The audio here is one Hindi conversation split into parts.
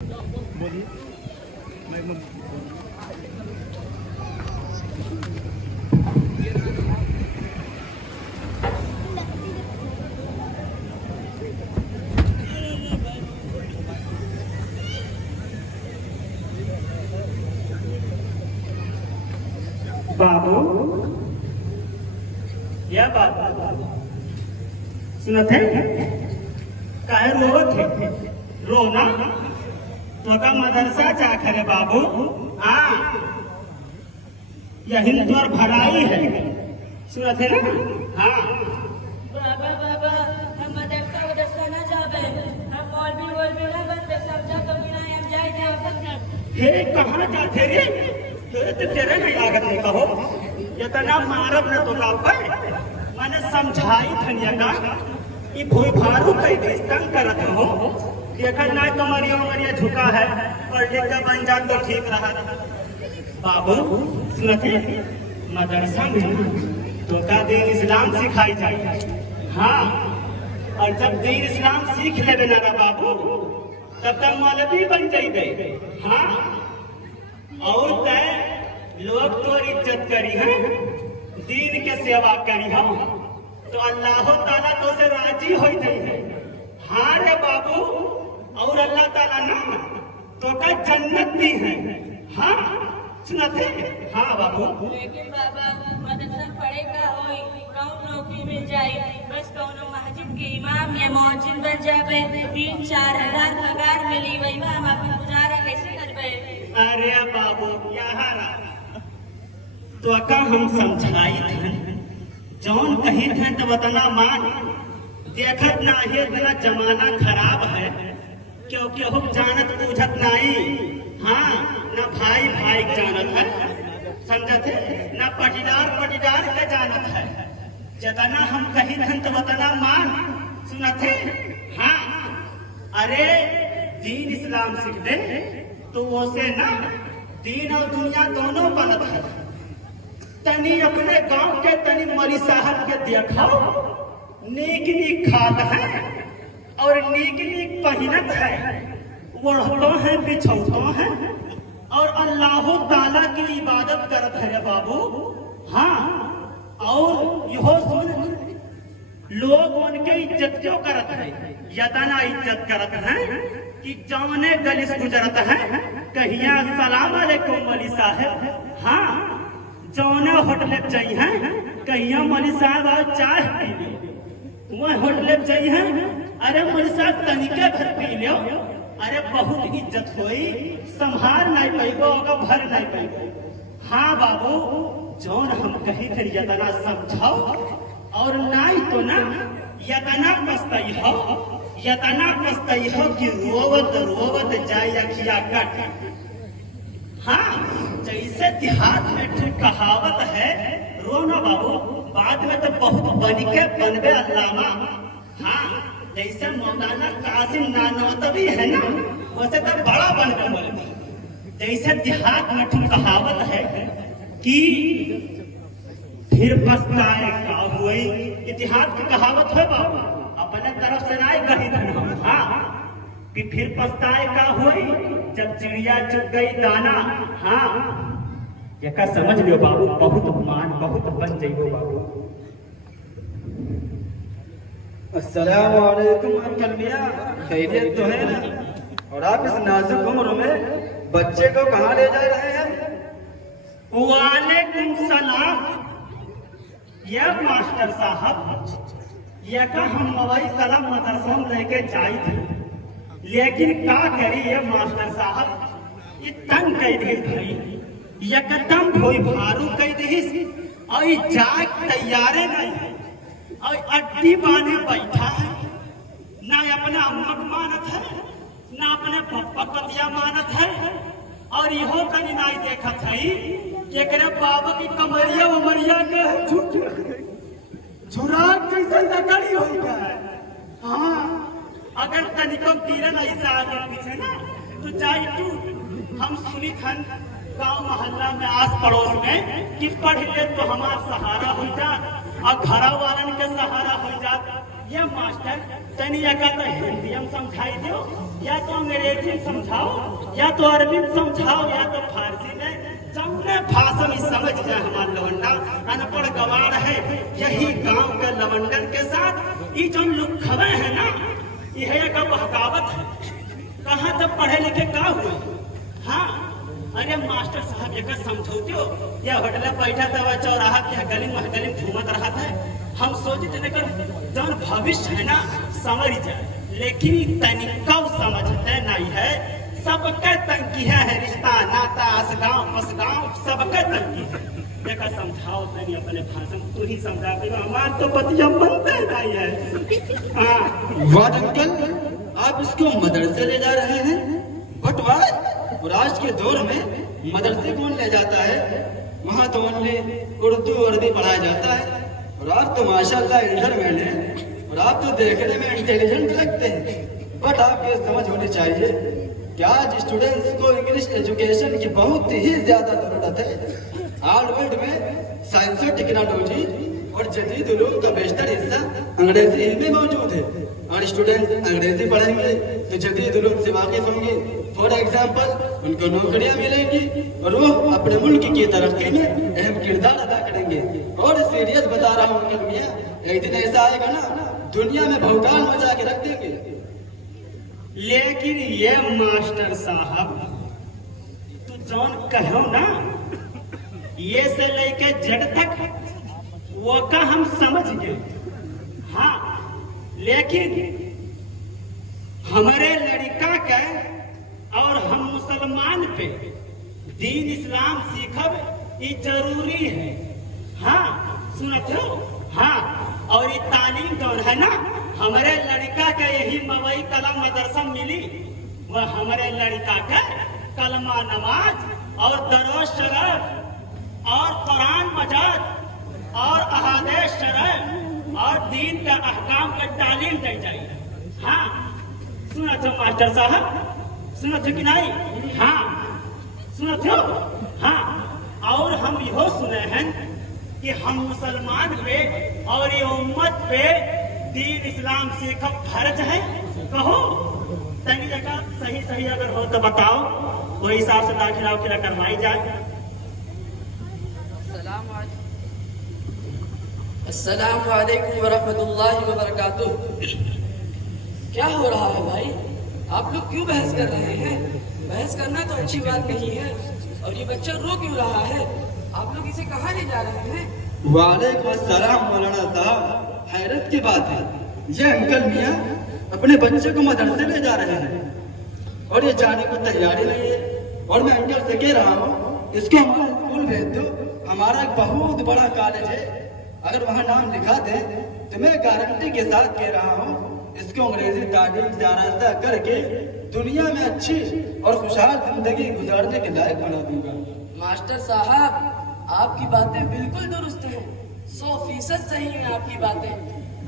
बोलिए। मैं बाबू या बाबू सुनत है काहे रोवत है रोना तो का मदरसा जा करे बाबू हाँ यह हिंदुर भराई है सुनत है ना हाँ बाबा बाबा हम मदरसा उदरसा ना जाबे हम मौलवी ना बनते समझा कभी ना हम जाए जाओ हे कहाँ जाते रे तो तेरे नहीं लागत नहीं कहो इतना मारब न तो ना पर मैंने समझाई धनिया का कि भूई भारू कई देश तंग करत हो देखा ना कमरिया उमरिया झुका है और लिख बन जा तो ठीक रहा बाबू सुनते मदरसा में तो का दीन इस्लाम सिखाई जाए हाँ और जब दीन इस्लाम सीख लेबे ना बाबू तब तक मौलवी बन जाइबे हाँ और तय लोग तो इज्जत करी है दीन के सेवा करी हम तो अल्लाह ताला तो से राजी हो जाए हाँ रे बाबू और अल्लाह ताला ना तो का जन्नत दी है हाँ सुनते हाँ बाबू लेकिन बाबा मदरसा पढ़े का होई नौकरी मिल जाए बस कौनो मस्जिद के इमाम या मौजिन बन जाबे 3-4 हजार पगार मिली वही में हम अपन गुजारा कैसे करबे अरे बाबू यहाँ तो का हम समझाई थे जौन कही थे तो बतना मान देखत ना है इतना जमाना खराब है क्योंकि हम जानत बूझत नहीं हाँ ना भाई भाई जानत है समझत है ना पटीदार के जानत है जितना हम कही थे तो बतना मान सुनत है हाँ अरे दीन इस्लाम सीख दे तो वो से ना दीन और दुनिया दोनों बनत है तनी अपने गांव के तनी मरी साहब के देखाओ नीक खाद है और नीक पहिनत है ओढ़तो है बिछौतो है और अल्लाह ताला की इबादत करत है रे बाबू हाँ और यहो सुन लोग उनके इज्जत क्यों करत है यतना इज्जत करत है कि जौने गलिस गुजरत है कहिया सलाम अलैकुम मौली साहब हाँ जौने होटल चाहिए कहिया मौली साहब और चाय पी लो वह होटल चाहिए अरे मौली साहब तनिके भर पी लो अरे बहुत इज्जत होई संभार नहीं पैगो भर नहीं पैगो हाँ बाबू जौन हम कही कर यतना समझाओ और नहीं तो ना यतना पछताई हो कि रोवत जाए अखिया कट हाँ जैसे देहात में ठीक कहावत है रोना बाबू बाद में तो बहुत बनबे अल्लामा हाँ जैसे मौलाना कासिम नानवतवी है ना वैसे तो बड़ा बनबे बोले जैसे देहात में ठीक कहावत है कि फिर पछताए का हुई इतिहास की कहावत है बाबू अपने तरफ से नहीं कही हम हाँ कि फिर पछताए का हुई जब चिड़िया चुग गई दाना हाँ ये का समझ लियो बाबू बहुत मान बहुत बन जाइयो बाबू अस्सलाम वालेकुम अंकल मियां खैरियत तो है ना और आप इस नाजुक उम्र में बच्चे को कहाँ ले जा रहे हैं वालेकुम सलाम या मास्टर साहब या का हम मोबाइल कलम मदरसा में लेके जाई थे लेकिन का करी ये मास्टर साहब ये तंग कई दी भाई एकदम कोई भारू कई दी और जाग तैयारे नहीं और अड्डी बाने बैठा है ना अपना अम्मक मानत है ना अपने पप्पा कतिया मानत है और इहो कनी नहीं देखत है एकरे बाबा की कमरिया उमरिया के झुराग कैसे लकड़ी हो गया हाँ अगर तनिको गिरन ऐसा आगे पीछे ना तो जाई टूट हम सुनी थन गांव मोहल्ला में आस पड़ोस में कि पढ़ ले तो हमारा सहारा हो जात और घरा वालन के सहारा हो जात ये मास्टर तनी का तो हिंदी हम समझाई दो या तो अंग्रेजी में समझाओ, या तो अरबी में समझाओ, या तो फारसी में। जौने भाषा में समझ जाए हमारा लवंडा अनपढ़ गवार है। यही गांव के लवंडन के साथ ये जो लोग खबर है ना, यह का बहकावत है। कहाँ तक पढ़े लिखे का हुए? हाँ, अरे मास्टर साहब एक समझौते हो या होटल बैठा था चौराहा के गली में घूमत रहा था। हम सोचे थे लेकिन जौन भविष्य है ना समझ जाए, लेकिन तनिका समझते नहीं है। सबका तंकी है, रिश्ता नाता असगांव मसगांव सबका तंकी है। देखा समझाओ तनी अपने भाषण तू ही समझा दे, हमार तो पतिया बनता ही नहीं है। हाँ वाट अंकल, आप इसको मदरसे ले जा रहे हैं? But why? और आज के दौर में मदरसे कौन ले जाता है? वहाँ तो ओनली उर्दू अरबी पढ़ाया जाता है। और आप तो माशाल्लाह इंटरमैन हैं और आप तो देखने में इंटेलिजेंट लगते हैं। बट आपको समझ होनी चाहिए कि आज स्टूडेंट्स को इंग्लिश एजुकेशन की बहुत ही ज्यादा जरूरत है। ऑल वर्ल्ड में साइंस और टेक्नोलॉजी और जदीद उलूम का बेशतर हिस्सा अंग्रेजी में मौजूद है। और स्टूडेंट अंग्रेजी पढ़ेंगे तो जदीद उलूम से वाकिफ होंगे। फॉर एग्जाम्पल, उनको नौकरियां मिलेंगी और वो अपने मुल्क की तरक्की में अहम किरदार अदा करेंगे। और सीरियस बता रहा हूँ अंकल मियां, एक दिन ऐसा आएगा ना, दुनिया में भौकाल मचा के रख देंगे। लेकिन ये मास्टर साहब तू जौन कहो ना, ये से लेके जेड तक वो का हम समझ गए। हाँ, लेकिन हमारे लड़का के और हम मुसलमान पे दीन इस्लाम सीखब ये जरूरी है। हाँ सुनते हो? हाँ, और ये तालीम जौन है ना, हमारे लड़का के यही मवई कलम मदरसा मिली, वह हमारे लड़का के कलमा नमाज और दरोज शरफ और कुरान मजाद और अहादीस शरफ और दीन का अहकाम का तालीम दी जाए। हाँ सुनत हो मास्टर साहब? सुनत हो कि नहीं? हाँ सुनत हो? हाँ, और हम यो सुने हैं कि हम मुसलमान पे और ये उम्मत पे दीन इस्लाम सीखब फर्ज है। कहो तनी जगह सही सही अगर हो तो बताओ, वो हिसाब से दाखिला उखिला करवाई जाए। अस्सलाम वालेकुम वरहमतुल्लाहि वबरकातुह। क्या हो रहा है भाई? आप लोग क्यों बहस कर रहे हैं? बहस करना तो अच्छी बात नहीं है। और ये बच्चा रो क्यों रहा है? आप लोग इसे कहाँ ले जा रहे हैं? वालेकुम अस्सलाम मौलाना साहब, हैरत की बात है, ये अंकल मियां अपने बच्चे को मदरसे ले जा रहे हैं और ये जाने को तैयारी नहीं है। और मैं अंकल से कह रहा हूँ इसको हमारे स्कूल भेज दो। हमारा एक बहुत बड़ा कॉलेज है, अगर वहाँ नाम लिखा दे तो मैं गारंटी के साथ कह रहा हूँ इसको अंग्रेजी तालीम से आरास्ता करके दुनिया में अच्छी और खुशहाल जिंदगी गुजारने के लायक बना दूंगा। मास्टर साहब, आपकी बातें बिल्कुल दुरुस्त हैं, 100% सही है आपकी बातें।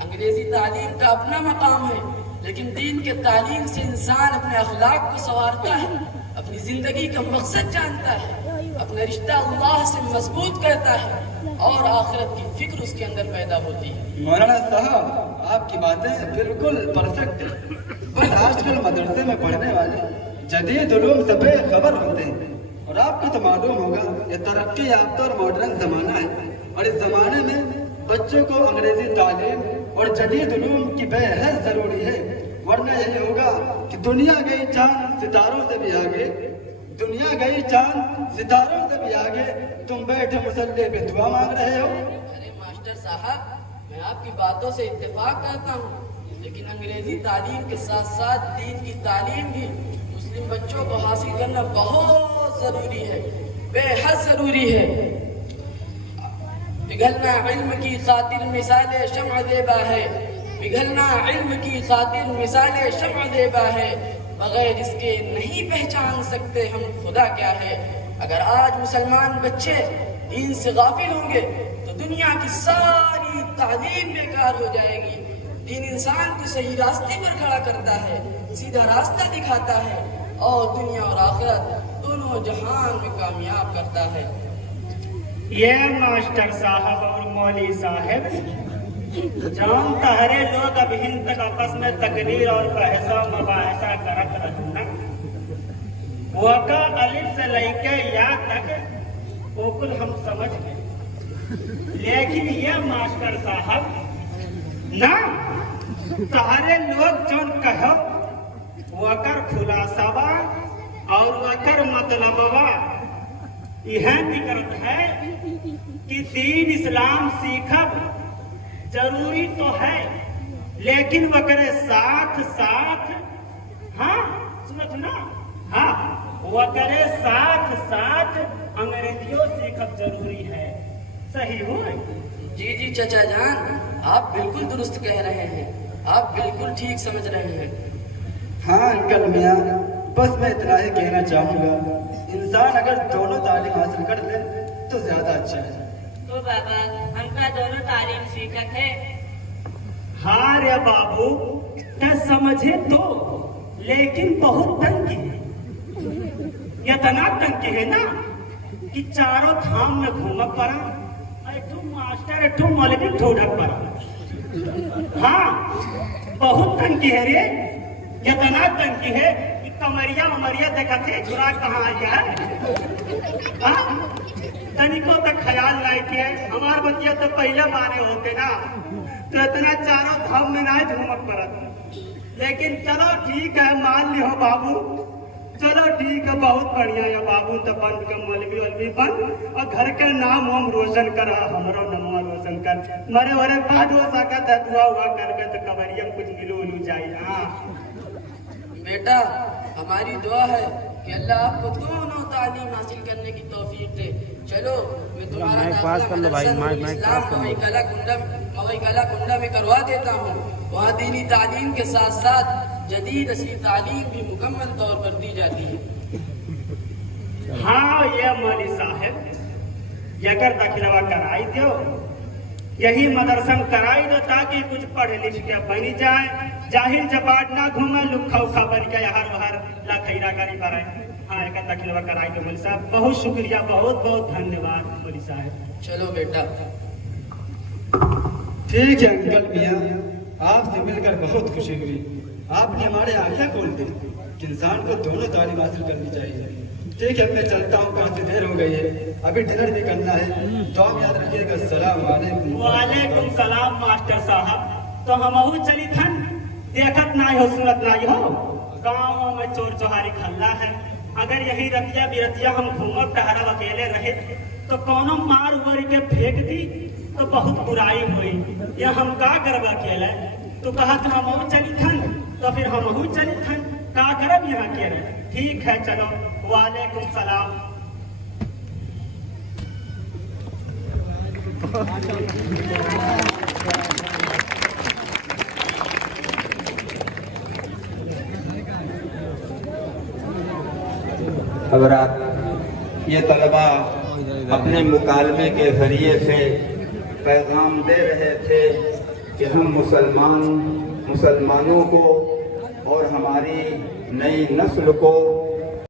अंग्रेजी तालीम का अपना मकाम है, लेकिन दीन के तालीम से इंसान अपने अखलाक को संवारता है, अपनी जिंदगी का मकसद जानता है, अपना रिश्ता अल्लाह से मजबूत करता है और आखिरत की फिक्र उसके अंदर पैदा होती है। मौलाना साहब, आपकी बातें बिल्कुल परफेक्ट है। बस आजकल मदरसे में पढ़ने वाले जदीद उलूम से बेखबर होते हैं। और आपको तो मालूम होगा ये तरक्की याफ्ता और मॉडर्न जमाना है, और इस जमाने में बच्चों को अंग्रेजी तालीम और जदीद उलूम की बेहद जरूरी है। वरना यही होगा कि दुनिया गई चांद सितारों से भी आगे, दुनिया गई चांद सितारों से भी आगे, तुम बैठे मुसल्ले पे दुआ मांग रहे हो। अरे मास्टर साहब, मैं आपकी बातों से इत्तेफाक करता हूँ, लेकिन अंग्रेजी तालीम के साथ साथ दीन की तालीम भी मुस्लिम बच्चों को हासिल करना बहुत जरूरी है, बेहद जरूरी है। पिघलना इल्म की खातिर मिसाले शम्अ देबा है, पिघलना इल्म की खातिर मिसाले शम्अ देबा है, बगैर इसके नहीं पहचान सकते हम खुदा क्या है। अगर आज मुसलमान बच्चे दीन से गाफिल होंगे तो दुनिया की सारी तालीम बेकार हो जाएगी। दीन इंसान को सही रास्ते पर खड़ा करता है, सीधा रास्ता दिखाता है और दुनिया और आखिरत दोनों जहान में कामयाब करता है। ये मास्टर साहब और मौली साहब जौन तहरे लोग अभिन तक आपस में तकरीर और बहसा मबाहसा करत रहना वो का अलिफ से लेके या तक ओकुल हम समझ गए, लेकिन ये मास्टर साहब ना तहरे लोग जौन कहो वकर खुलासावा और वकर मतलबवा यह निकलत है कि दीन इस्लाम सीखब जरूरी तो है, लेकिन वकरे साथ साथ हाँ समझना, हाँ वकरे साथ साथ अंग्रेजियों सीखब जरूरी है। सही हो? जी जी चाचा जान, आप बिल्कुल दुरुस्त कह रहे हैं, आप बिल्कुल ठीक समझ रहे हैं। हाँ अंकल मियाँ, बस मैं इतना ही कहना चाहूँगा, इंसान अगर दोनों तालीम हासिल कर ले तो ज्यादा अच्छा है। तो बाबा हमका दोनों तालीम सीखत है। हाँ रे बाबू क्या समझे तो, लेकिन बहुत तंगी है, इतना तंगी है ना कि चारों धाम में घूमक पड़ा, एक मास्टर एक मौलवी ढूंढक पड़ा। हाँ बहुत तंगी है रे, इतना तंगी है कि कमरिया उमरिया देखते झुरा कहाँ आ गया है। हाँ तनिको तक ख्याल नहीं किया, हमार बच्चिया तो पहले माने होते ना तो इतना चारों धाम में ना घूमक पड़त। लेकिन चलो ठीक है, मान लियो बाबू, चलो ठीक है, बहुत बढ़िया है बाबू, तो बंद कर मौलवी वलवी बंद और घर के नाम हम रोशन कर, हमारो नमवा रोशन कर, मरे वरे बाद हो सकत है दुआ हुआ करके तो कबरिया में कुछ मिलो उलू जाए। हाँ बेटा हमारी दुआ है कि अल्लाह आपको दोनों तालीम हासिल करने की तौफीक दे। चलो मैं तुम्हारा मवई काला कुंडा में करवा देता हूँ, वहाँ दीनी तालीम के साथ साथ जदीद असली तालीम भी मुकम्मल तौर पर दी जाती है। हाँ ये मौली साहब अगर दाखिलवा कराई दो, यही मदरसन कराई दो ताकि कुछ पढ़ लिख के बनी जाए, जाहिल जबाट ना घूमे, लुखा उखा बन के हर हर लाखैरा करी पड़े। हाँ एक दाखिलवा कराई दो मौली साहब, बहुत शुक्रिया, बहुत बहुत धन्यवाद मौली साहब। चलो बेटा। ठीक है अंकल मियाँ, आपसे मिलकर बहुत खुशी हुई, आपने हमारे आंखें खोल दी कि इंसान को दोनों तालीम हासिल करनी चाहिए। ठीक है मैं चलता हूँ, काफी देर हो गई है, अभी डिनर भी करना है, तो आप याद रखिएगा। अस्सलाम वालेकुम। वालेकुम सलाम मास्टर साहब। तो हम चली थन, देखत ना हो सुनत ना हो, गाँव में चोर चोहारी खल्ला है, अगर यही रतिया बिरतिया हम घूमब टहरब अकेले रहे तो कौनो मार उमर के फेंक दी तो बहुत बुराई हुई, या हम का करब अकेले। तो कहत हम चली थन, तो फिर हम चली थन, का करब यहाँ अकेले। ठीक है चलो, वालेकुम सलाम। हज़रात ये तलबा अपने मुकालमे के जरिए से पैगाम दे रहे थे कि हम मुसलमानों को और हमारी नई नस्ल को